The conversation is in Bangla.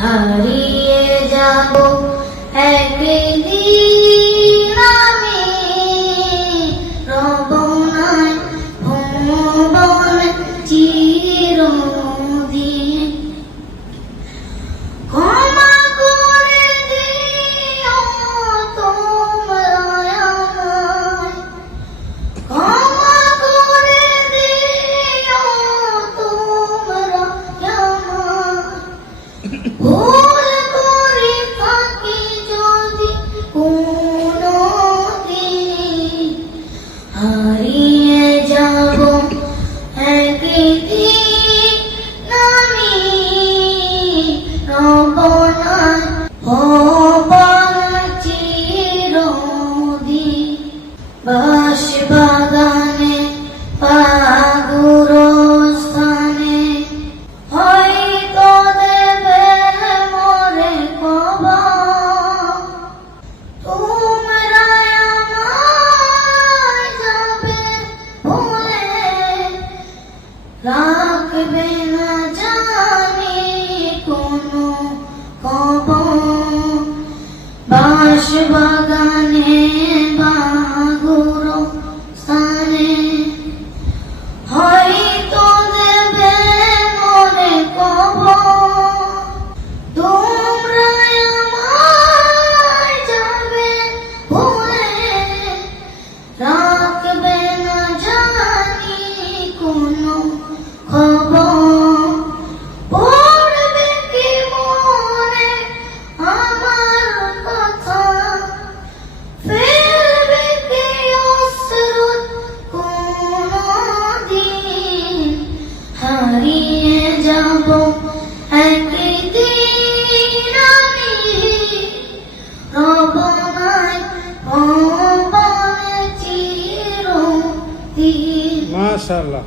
হারিয়ে যাব একদিন আমি, রব নাই ভুবন চিরদিন। ক্ষমা করে দিও তোমরা আমায়, ক্ষমা করে দিও তোমরা আমায়। ভুল করে থাকি যদি কোনদিন, হারিয়ে যাব একদিন আমি, রব নাই ভুবন চিরদিন। বাঁশবাগানে পাগুর স্থানে হয়তো দেবে মোরে কবর, তোমরা আমায় যাবে ভুলে, রাখবে না জানি কোনো খবর। বাঁশবাগানে বাগুর স্থানে হয়তো দেবে মোরে কবর, তোমরা আমায় যাবে ভুলে, রাখবে না জানি কোনো খবর। পড়বে কি মনে আমার কথা, ফেলবে কি অশ্রুত কোনদিন, হারিয়ে যাব একদিন আমি, রব নাই ভুবন চিরদিন। মাশাআল্লাহ।